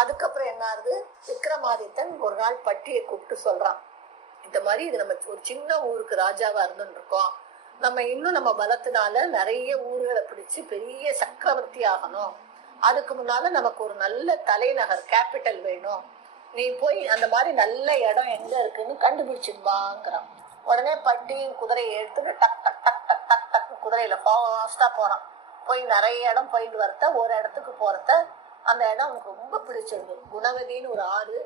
அதுக்கப்புறம் என்ன ஆகுது, விக்ரமாதித்தன் ஒரு நாள் பட்டியை கூப்பிட்டு சொல்றான், இந்த மாதிரி இது நம்ம ஒரு சின்ன ஊருக்கு ராஜாவா இருந்துட்டு இருக்கோம், நம்ம இன்னும் நம்ம பலத்தினால நிறைய ஊர்களை பிடிச்சு பெரிய சக்கரவர்த்தி ஆகணும், அதுக்கு முன்னால நமக்கு ஒரு நல்ல தலைநகர் கேபிட்டல் வேணும், நீ போய் அந்த மாதிரி நல்ல இடம் எங்க இருக்குன்னு கண்டுபிடிச்சிடுவாங்கிறான். உடனே பட்டியும் குதிரையை எடுத்துட்டு டக் டக் டக் டக் டக் டக் குதிரையில ஃபாஸ்டா போறான். போய் நிறைய இடம் போயிட்டு வரத்த, ஒரு இடத்துக்கு போறத அந்த இடம் அவனுக்கு ரொம்ப பிடிச்சிருது. குணவதின்னு ஒரு ஆறு,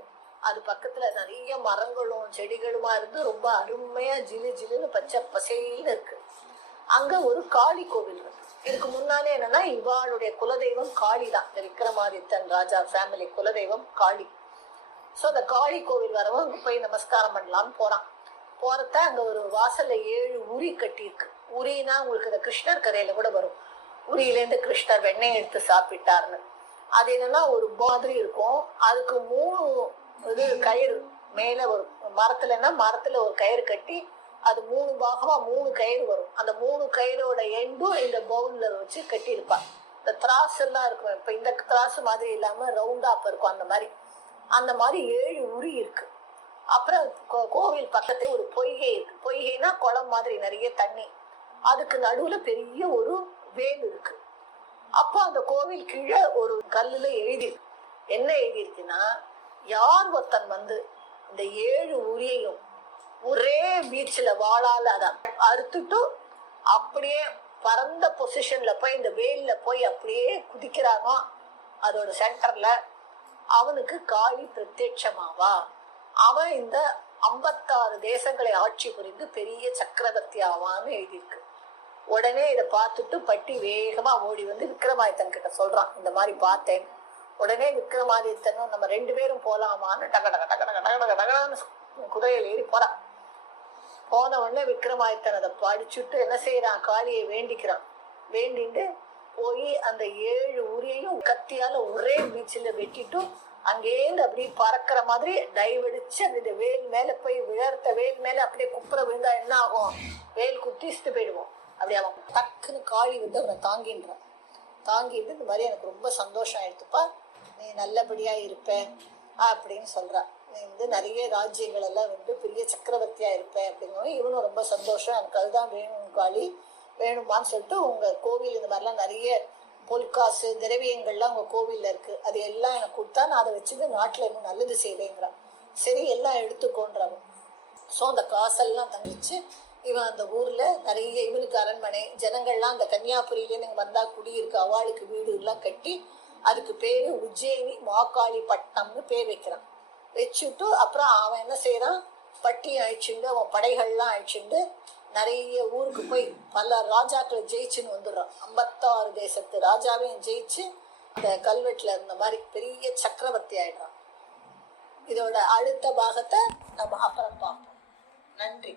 அது பக்கத்துல நிறைய மரங்களும் செடிகளுமா இருந்து ரொம்ப அருமையா ஜிலு ஜிலுன்னு பச்சை பசைன்னு இருக்கு. அங்க ஒரு காளி கோவில் இருக்கு. இதுக்கு முன்னாலே என்னன்னா இவாளுடைய குலதெய்வம் காளி தான். இந்த விக்ரமாதித்தன் ராஜா ஃபேமிலி குலதெய்வம் காளி. ஸோ அந்த காளி கோவில் வரவும் அங்க போய் நமஸ்காரம் பண்ணலாம்னு போறான். போறத அங்க ஒரு வாசல்ல 7 உரி கட்டி இருக்கு. உரினா உங்களுக்கு இந்த கிருஷ்ணர் கதையில கூட வரும், உரியிலேருந்து கிருஷ்ணர் வெண்ணெய் எடுத்து சாப்பிட்டார்னு. அது என்னன்னா ஒரு மாதிரி இருக்கும், அதுக்கு 3 இது கயிறு மேல ஒரு மரத்துல ஒரு கயிறு கட்டி அது 3 பாகமா 3 கயிறு வரும். அந்த 3 கயிறோட எண்டும் இந்த பவுல்ல வச்சு கட்டி இருப்பான். இந்த திராஸ் எல்லாம் இருக்கும், இப்ப இந்த திராஸ் மாதிரி இல்லாம ரவுண்டா இருக்கும், அந்த மாதிரி 7 உரி இருக்கு. அப்புறம் கோவில் பக்கத்துல ஒரு பொய்கை இருக்கு. பொய்கைனா குளம் மாதிரி நிறைய தண்ணி, அதுக்கு நடுவுல பெரிய ஒரு வேல் இருக்கு. அப்போ அந்த கோவில் கீழே ஒரு கல்லுல எழுதிருக்கு. என்ன எழுதிருக்குன்னா, யார் ஒருத்தன் வந்து இந்த 7 உரியையும் ஒரே பீச்ல வாழால அதை அறுத்துட்டு அப்படியே பரந்த பொசிஷன்ல போய் இந்த வேல்ல போய் அப்படியே குதிக்கிறானோ, அதோட சென்டர்ல அவனுக்கு காளி பிரத்யட்சமாவா, அவன் இந்த 56 தேசங்களை ஆட்சி புரிந்து பெரிய சக்கரவர்த்தி ஆவான்னு எழுதியிருக்கு. உடனே இதை பார்த்துட்டு பட்டி வேகமா ஓடி வந்து விக்ரமாதித்தன் கிட்ட சொல்றான், இந்த மாதிரி பார்த்தேன். உடனே விக்ரமாதித்தனும் நம்ம 2 பேரும் போலாமான்னு டக டக டக டக டக டக டகன்னு குதிரையில் ஏறி போறான். போன உடனே விக்ரமாதித்தன் அதை படிச்சுட்டு என்ன செய்யறான், காளியை வேண்டிக்கிறான். வேண்டிட்டு போய் அந்த 7 உரியையும் கத்தியால ஒரே பீச்சில் வெட்டிட்டு அங்கேருந்து அப்படியே பறக்கிற மாதிரி டைவ் அடிச்சு அந்த வேல் மேல போய் விழர்த்த வேல் மேல அப்படியே குப்புற விழுந்தா என்ன ஆகும், வேல் குத்திச்சுட்டு போயிடுவோம். அப்படி அவன் டக்குன்னு காளி வந்து அவனை தாங்கிட்டு இந்த மாதிரி எனக்கு ரொம்ப சந்தோஷம் ஆயிடுத்துப்பா, நீ நல்லபடியா இருப்ப அப்படின்னு சொல்றா. நீ வந்து நிறைய ராஜ்யங்கள் எல்லாம் வந்து பெரிய சக்கரவர்த்தியா இருப்ப அப்படிங்கும். இவனும் ரொம்ப சந்தோஷம், எனக்கு அதுதான் வேணும் காளி, வேணுமான்னு சொல்லிட்டு உங்க கோவில் இந்த மாதிரிலாம் நிறைய பொற்காசு திரவியங்கள்லாம் உங்க கோவில்ல இருக்கு, அது எல்லாம் எனக்கு கொடுத்தா நான் அதை வச்சுட்டு நாட்டுல இன்னும் நல்லது செய்வேங்கிறான். சரி எல்லாம் எடுத்துக்கோன்றான். ஸோ அந்த காசெல்லாம் தங்கிச்சு இவன் அந்த ஊர்ல நிறைய இவனுக்கு அரண்மனை, ஜனங்கள்லாம் அந்த கன்னியாகுமரியிலேருந்து இங்க வந்தா குடியிருக்கு, அவளுக்கு வீடு எல்லாம் கட்டி அதுக்கு பேரு உஜ்ஜயினி மாகாளி பட்டம்னு பேர் வைக்கிறான். வச்சுட்டு அப்புறம் அவன் என்ன செய்யறான், பட்டி அழிச்சுண்டு அவன் படைகள்லாம் அழிச்சுண்டு நிறைய ஊருக்கு போய் பல ராஜாக்களை ஜெயிச்சுன்னு வந்துடுறான். 56 தேசத்து ராஜாவையும் ஜெயிச்சு அந்த கல்வெட்டுல இருந்த மாதிரி பெரிய சக்கரவர்த்தி ஆயிடுறான். இதோட அடுத்த பாகத்தை நம்ம அப்புறம் பார்ப்போம். நன்றி.